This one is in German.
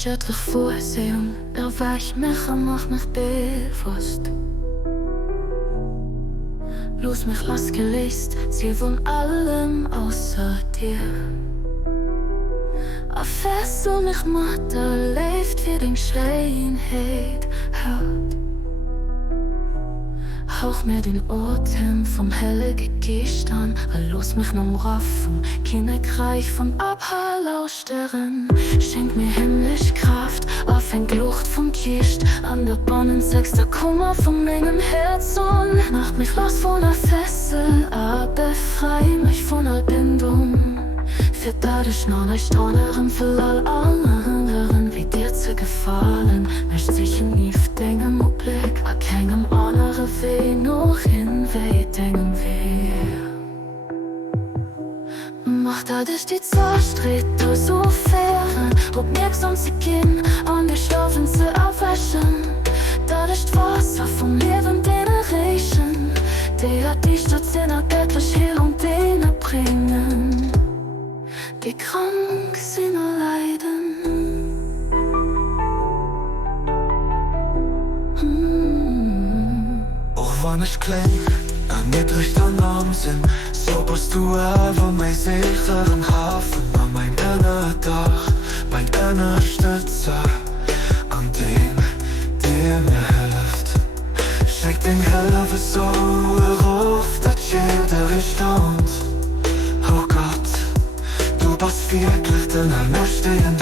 fortsätter vorsehen, er weich mich und mach mich bewusst. Los mich losgelöst, sie von allem außer dir. A fessel mich Mutter leeft für den Schreienheit hört. Hauch mir den Atem vom heiligen Geist an, los mich nom Raffen, Kinderkreich von Abhalausteren. Schenk mir himmlisch Kraft, auf ein Glucht vom Geist, an der Bonnen sechster Kummer von meinem Herz und mach mich los von der Fessel, befrei mich von der Bindung. Für dadurch noch nicht anderen für all anderen, wie dir zu gefallen, möcht sich in nie denken und Blick, a keinem andere weh noch in weh denken wir. Mach dadurch die Zahlstreet so fern, aufmerksam zu gehen, an die Stoffen zu erwaschen. Dadurch Wasser vom Leben Generation, der hat dich dort seiner göttlich Heilung denen bringen. Die krank sind leiden. Auch wann ich klein, nicht recht an Arm sind, so bist du einfach mein sicheren Hafen, an mein Innerdach, mein Innerstützer, an den, der mir hilft. Schenk den Hilfe so auf, dass jeder staunt. Oh Gott, du bist wirklich, denn er möchte ihn